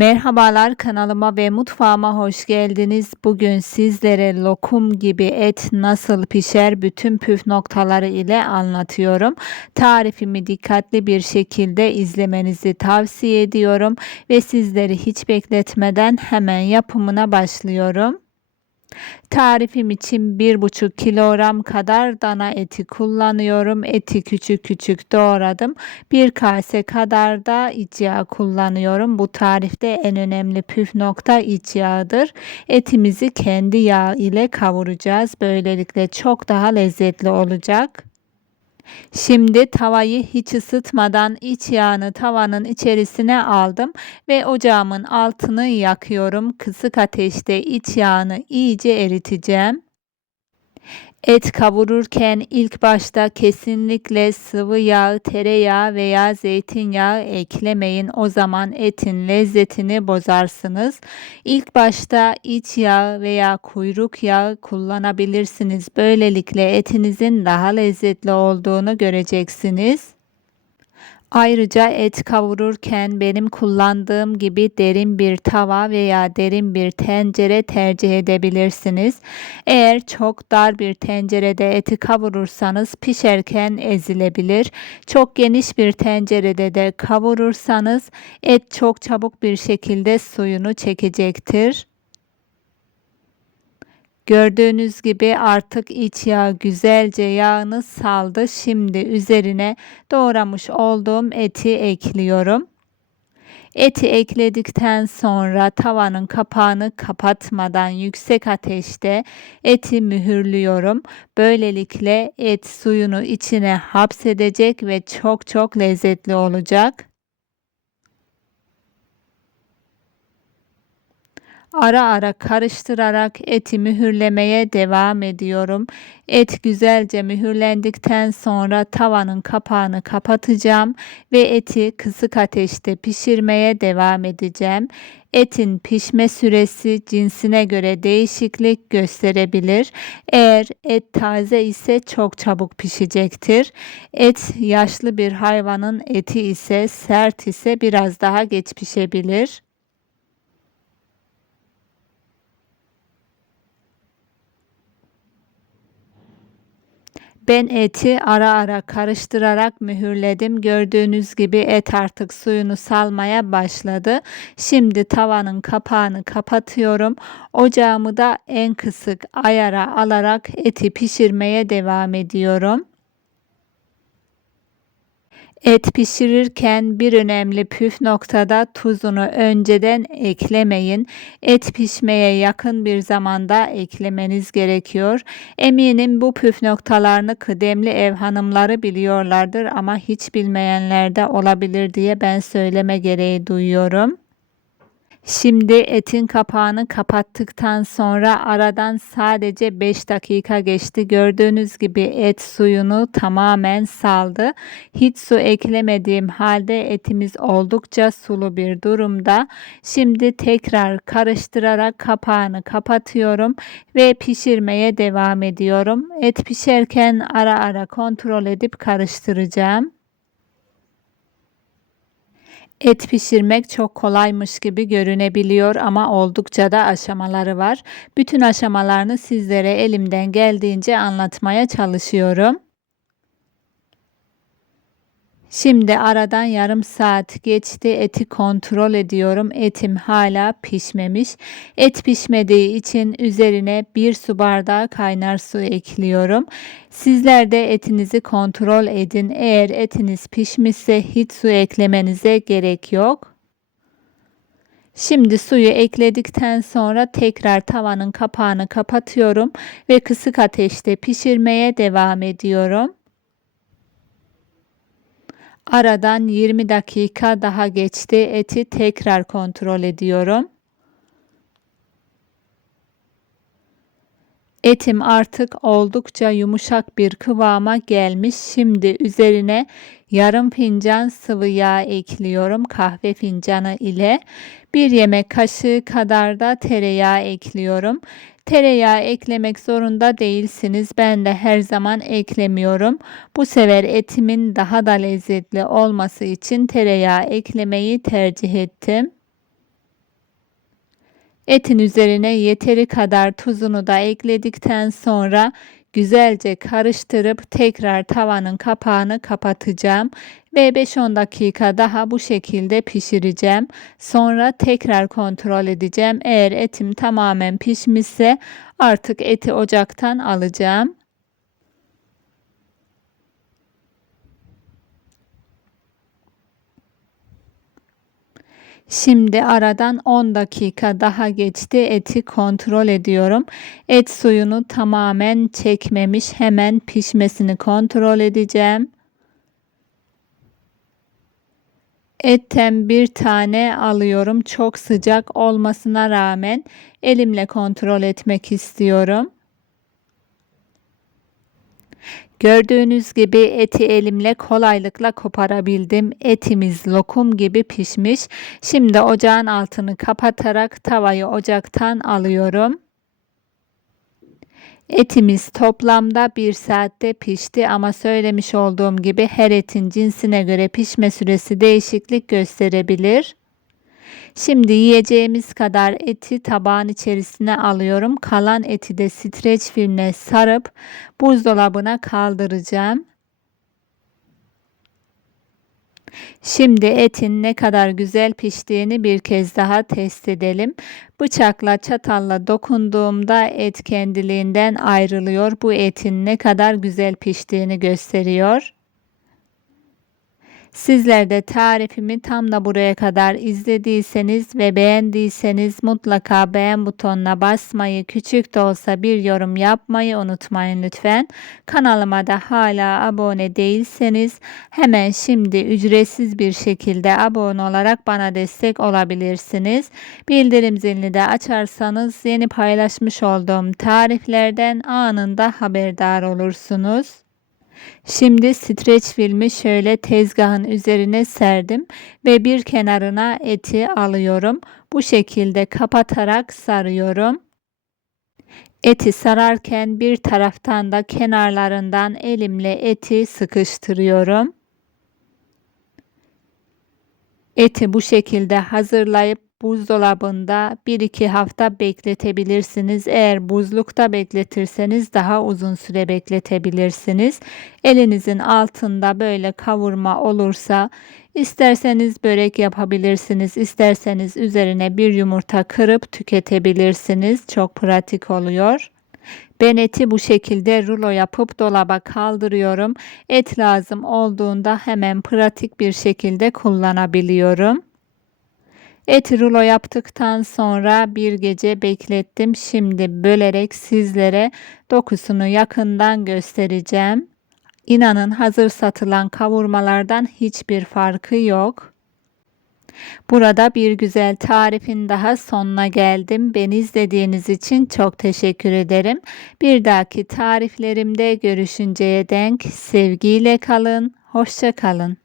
Merhabalar kanalıma ve mutfağıma hoş geldiniz. Bugün sizlere lokum gibi et nasıl pişer bütün püf noktaları ile anlatıyorum. Tarifimi dikkatli bir şekilde izlemenizi tavsiye ediyorum ve sizleri hiç bekletmeden hemen yapımına başlıyorum. Tarifim için 1,5 kilogram kadar dana eti kullanıyorum. Eti küçük küçük doğradım. Bir kase kadar da iç yağ kullanıyorum. Bu tarifte en önemli püf nokta iç yağıdır. Etimizi kendi yağ ile kavuracağız. Böylelikle çok daha lezzetli olacak. Şimdi tavayı hiç ısıtmadan iç yağını tavanın içerisine aldım ve ocağımın altını yakıyorum. Kısık ateşte iç yağını iyice eriteceğim. Et kavururken ilk başta kesinlikle sıvı yağ, tereyağı veya zeytinyağı eklemeyin. O zaman etin lezzetini bozarsınız. İlk başta iç yağ veya kuyruk yağı kullanabilirsiniz. Böylelikle etinizin daha lezzetli olduğunu göreceksiniz. Ayrıca et kavururken benim kullandığım gibi derin bir tava veya derin bir tencere tercih edebilirsiniz. Eğer çok dar bir tencerede eti kavurursanız pişerken ezilebilir. Çok geniş bir tencerede de kavurursanız et çok çabuk bir şekilde suyunu çekecektir. Gördüğünüz gibi artık iç yağ güzelce yağını saldı. Şimdi üzerine doğramış olduğum eti ekliyorum. Eti ekledikten sonra tavanın kapağını kapatmadan yüksek ateşte eti mühürlüyorum. Böylelikle et suyunu içine hapsedecek ve çok çok lezzetli olacak. Ara ara karıştırarak eti mühürlemeye devam ediyorum. Et güzelce mühürlendikten sonra tavanın kapağını kapatacağım ve eti kısık ateşte pişirmeye devam edeceğim. Etin pişme süresi cinsine göre değişiklik gösterebilir. Eğer et taze ise çok çabuk pişecektir. Et yaşlı bir hayvanın eti ise sert ise biraz daha geç pişebilir. Ben eti ara ara karıştırarak mühürledim. Gördüğünüz gibi et artık suyunu salmaya başladı. Şimdi tavanın kapağını kapatıyorum. Ocağımı da en kısık ayara alarak eti pişirmeye devam ediyorum. Et pişirirken bir önemli püf noktada tuzunu önceden eklemeyin. Et pişmeye yakın bir zamanda eklemeniz gerekiyor. Eminim bu püf noktalarını kıdemli ev hanımları biliyorlardır ama hiç bilmeyenler de olabilir diye ben söyleme gereği duyuyorum. Şimdi etin kapağını kapattıktan sonra aradan sadece 5 dakika geçti. Gördüğünüz gibi et suyunu tamamen saldı. Hiç su eklemediğim halde etimiz oldukça sulu bir durumda. Şimdi tekrar karıştırarak kapağını kapatıyorum ve pişirmeye devam ediyorum. Et pişerken ara ara kontrol edip karıştıracağım. Et pişirmek çok kolaymış gibi görünebiliyor ama oldukça da aşamaları var. Bütün aşamalarını sizlere elimden geldiğince anlatmaya çalışıyorum. Şimdi aradan yarım saat geçti. Eti kontrol ediyorum. Etim hala pişmemiş. Et pişmediği için üzerine bir su bardağı kaynar su ekliyorum. Sizler de etinizi kontrol edin. Eğer etiniz pişmişse hiç su eklemenize gerek yok. Şimdi suyu ekledikten sonra tekrar tavanın kapağını kapatıyorum ve kısık ateşte pişirmeye devam ediyorum. Aradan 20 dakika daha geçti. Eti tekrar kontrol ediyorum. Etim artık oldukça yumuşak bir kıvama gelmiş. Şimdi üzerine yarım fincan sıvı yağ ekliyorum kahve fincanı ile. Bir yemek kaşığı kadar da tereyağı ekliyorum. Tereyağı eklemek zorunda değilsiniz. Ben de her zaman eklemiyorum. Bu sefer etimin daha da lezzetli olması için tereyağı eklemeyi tercih ettim. Etin üzerine yeteri kadar tuzunu da ekledikten sonra güzelce karıştırıp tekrar tavanın kapağını kapatacağım ve 5-10 dakika daha bu şekilde pişireceğim. Sonra tekrar kontrol edeceğim. Eğer etim tamamen pişmişse artık eti ocaktan alacağım. Şimdi aradan 10 dakika daha geçti. Eti kontrol ediyorum. Et suyunu tamamen çekmemiş. Hemen pişmesini kontrol edeceğim. Etten bir tane alıyorum. Çok sıcak olmasına rağmen elimle kontrol etmek istiyorum. Gördüğünüz gibi eti elimle kolaylıkla koparabildim. Etimiz lokum gibi pişmiş. Şimdi ocağın altını kapatarak tavayı ocaktan alıyorum. Etimiz toplamda bir saatte pişti ama söylemiş olduğum gibi her etin cinsine göre pişme süresi değişiklik gösterebilir. Şimdi yiyeceğimiz kadar eti tabağın içerisine alıyorum. Kalan eti de streç filmle sarıp buzdolabına kaldıracağım. Şimdi etin ne kadar güzel piştiğini bir kez daha test edelim. Bıçakla çatalla dokunduğumda et kendiliğinden ayrılıyor. Bu etin ne kadar güzel piştiğini gösteriyor. Sizler de tarifimi tam da buraya kadar izlediyseniz ve beğendiyseniz mutlaka beğen butonuna basmayı, küçük de olsa bir yorum yapmayı unutmayın lütfen. Kanalıma da hala abone değilseniz hemen şimdi ücretsiz bir şekilde abone olarak bana destek olabilirsiniz. Bildirim zilini de açarsanız yeni paylaşmış olduğum tariflerden anında haberdar olursunuz. Şimdi streç filmi şöyle tezgahın üzerine serdim ve bir kenarına eti alıyorum. Bu şekilde kapatarak sarıyorum. Eti sararken bir taraftan da kenarlarından elimle eti sıkıştırıyorum. Eti bu şekilde hazırlayıp buzdolabında 1-2 hafta bekletebilirsiniz. Eğer buzlukta bekletirseniz daha uzun süre bekletebilirsiniz. Elinizin altında böyle kavurma olursa isterseniz börek yapabilirsiniz. isterseniz üzerine bir yumurta kırıp tüketebilirsiniz. Çok pratik oluyor. Ben eti bu şekilde rulo yapıp dolaba kaldırıyorum. Et lazım olduğunda hemen pratik bir şekilde kullanabiliyorum. Et rulo yaptıktan sonra bir gece beklettim. Şimdi bölerek sizlere dokusunu yakından göstereceğim. İnanın hazır satılan kavurmalardan hiçbir farkı yok. Burada bir güzel tarifin daha sonuna geldim. Beni izlediğiniz için çok teşekkür ederim. Bir dahaki tariflerimde görüşünceye denk sevgiyle kalın, hoşça kalın.